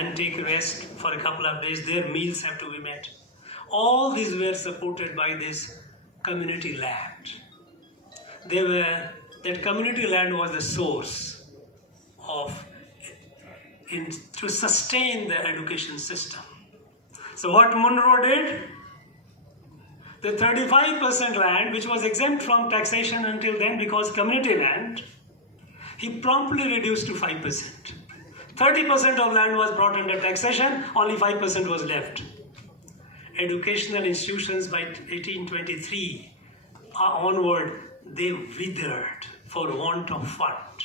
and take rest for a couple of days. Their meals have to be met. All these were supported by this community land. That community land was the source of to sustain the education system. So what Monroe did, the 35% land, which was exempt from taxation until then because community land, he promptly reduced to 5%. 30% of land was brought under taxation, only 5% was left. Educational institutions by 1823 onward, they withered for want of fund.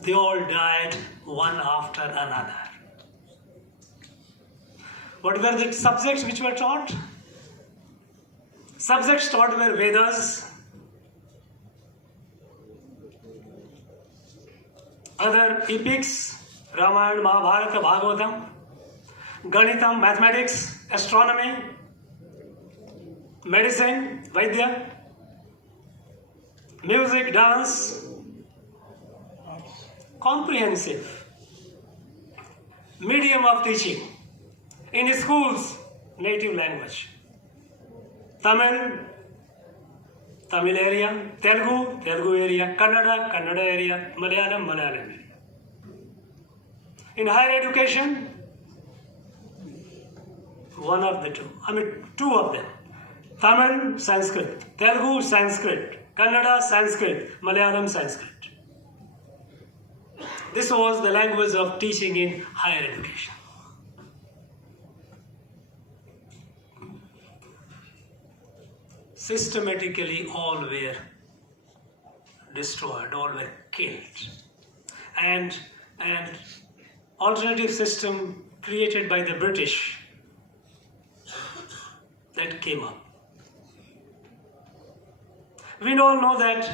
They all died one after another. What were the subjects which were taught? Subjects taught were Vedas, other epics, Ramayana, Mahabharata, Bhagavatam, Ganitam, mathematics, astronomy, medicine, Vaidya, music, dance, comprehensive medium of teaching. In schools, native language. Tamil area, Telugu area, Kannada area, Malayalam area. In higher education, one of the two. Two of them. Tamil, Sanskrit. Telugu, Sanskrit. Kannada, Sanskrit. Malayalam, Sanskrit. This was the language of teaching in higher education. Systematically, all were destroyed, all were killed. And alternative system created by the British that came up. We all know that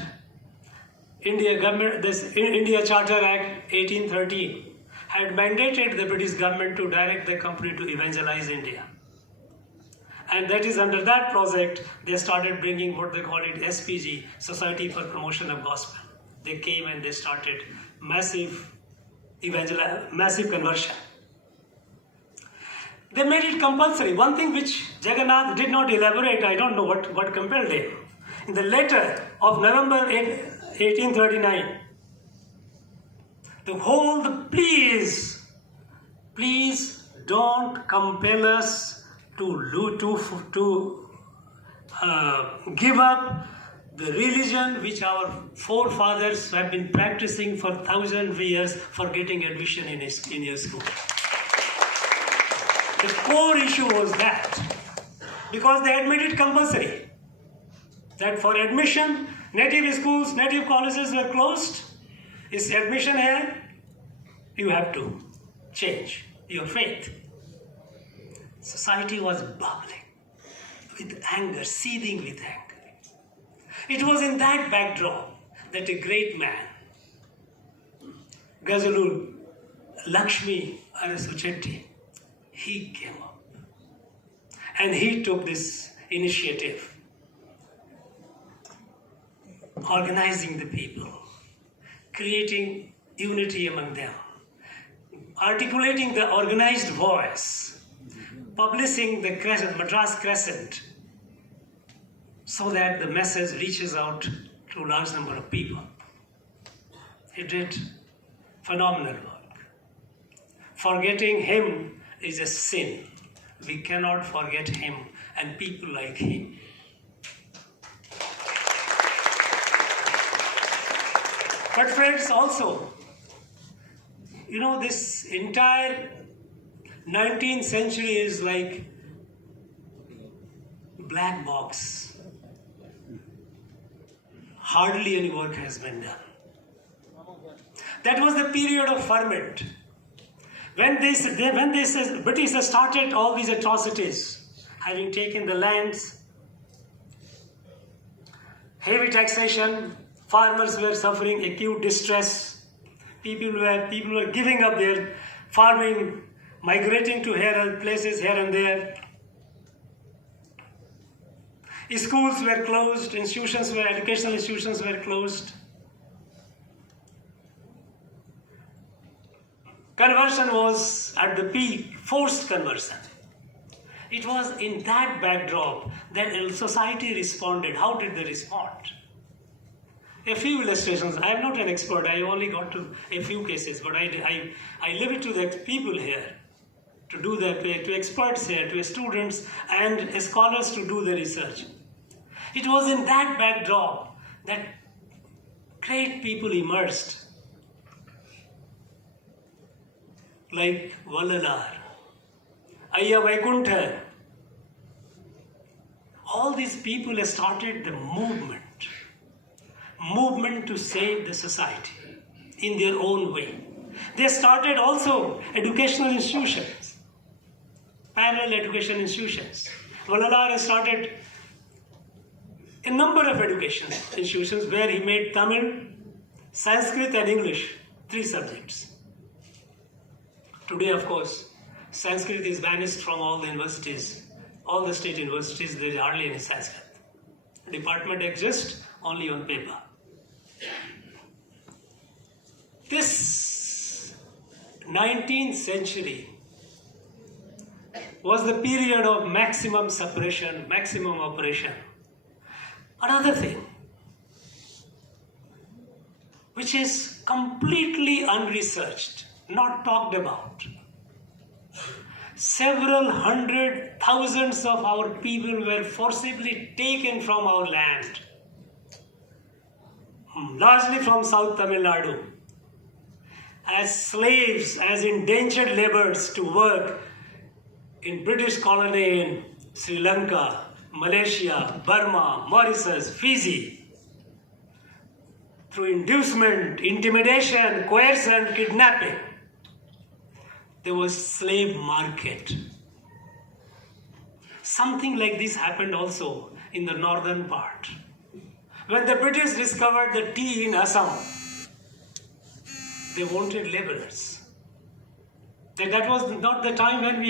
India Charter Act 1813 had mandated the British government to direct the company to evangelize India. And that is under that project, they started bringing what they called it SPG, Society for Promotion of Gospel. They came and they started massive conversion. They made it compulsory. One thing which Jagannath did not elaborate, I don't know what compelled him. In the letter of November 1839, please don't compel us to give up the religion which our forefathers have been practicing for thousands of years for getting admission in your school. The core issue was that, because they had made it compulsory, that for admission, native schools, native colleges were closed. Is admission here? You have to change your faith. Society was bubbling with anger, seething with anger. It was in that backdrop that a great man, Ghazalul Lakshmi Arasuchetti, he came up. And he took this initiative, organizing the people, creating unity among them, articulating the organized voice, publishing the Madras Crescent so that the message reaches out to a large number of people. He did phenomenal work. Forgetting him is a sin. We cannot forget him and people like him. But friends, also, this entire 19th century is like black box. Hardly any work has been done. That was the period of ferment. When the British started all these atrocities, having taken the lands, heavy taxation, farmers were suffering acute distress, people were giving up their farming, migrating to places here and there. Schools were closed, educational institutions were closed. Conversion was at the peak, forced conversion. It was in that backdrop that society responded. How did they respond? A few illustrations. I am not an expert. I only got to a few cases, but I leave it to the people here to do to experts here, to students and scholars to do the research. It was in that backdrop that great people emerged, like Vallalar, Ayya Vaikuntha. All these people started the movement to save the society in their own way. They started also educational institutions, parallel education institutions. Vallalar started a number of education institutions where he made Tamil, Sanskrit and English 3 subjects. Today, of course, Sanskrit is banished from all the universities, all the state universities. There is hardly any Sanskrit. The department exists only on paper. This 19th century was the period of maximum suppression, maximum oppression. Another thing, which is completely unresearched, not talked about. Several hundred thousands of our people were forcibly taken from our land, largely from South Tamil Nadu, as slaves, as indentured laborers to work in British colony in Sri Lanka, Malaysia, Burma, Mauritius, Fiji, through inducement, intimidation, coercion, kidnapping. There was slave market. Something like this happened also in the northern part. When the British discovered the tea in Assam, they wanted laborers. That was not the time when we